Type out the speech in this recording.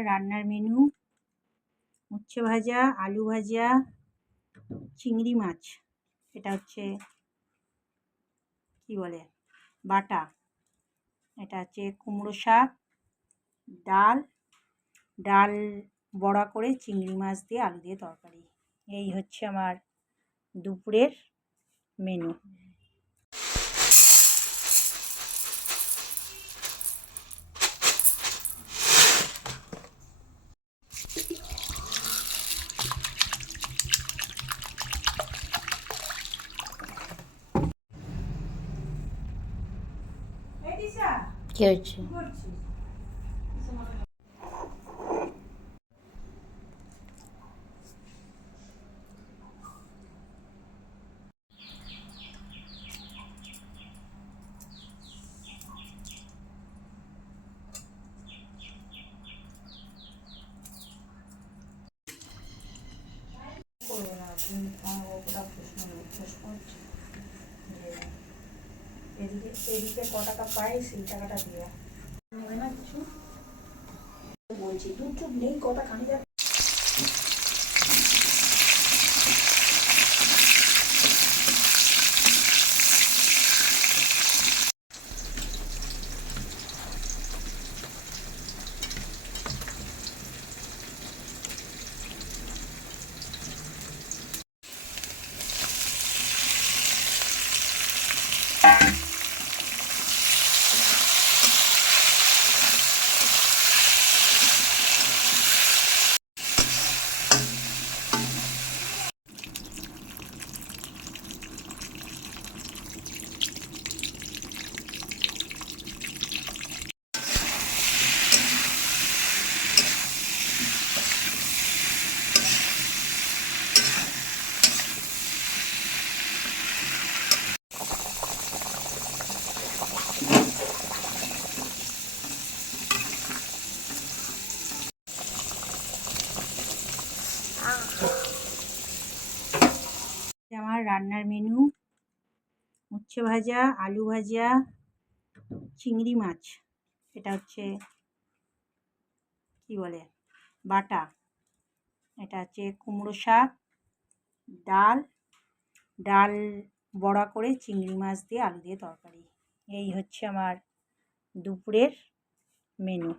আমার রান্নার মেনু উচ্ছে ভাজা, আলু ভাজা, চিংড়ি মাছ, এটা হচ্ছে কি বলে বাটা, এটা হচ্ছে কুমড়ো শাক, ডাল ডাল বড়া করে চিংড়ি মাছ দিয়ে আলু দিয়ে তরকারি। এই হচ্ছে আমার দুপুরের মেনু। কি হচ্ছে? করবে না, ওটা প্রশ্ন হচ্ছে যে এদিকে ক টাকা পাই সেই টাকাটা দেওয়া নেবে না কিছু। বলছি দুধ টুধ নেই, কটা খানি যাচ্ছে। আমার রান্নার মেনু উচ্ছে ভাজা, আলু ভাজা, চিংড়ি মাছ, এটা হচ্ছে কি বলে বাটা, এটা হচ্ছে কুমড়ো শাক, ডাল বড়া করে চিংড়ি মাছ দিয়ে আলু দিয়ে তরকারি। এই হচ্ছে আমার দুপুরের মেনু।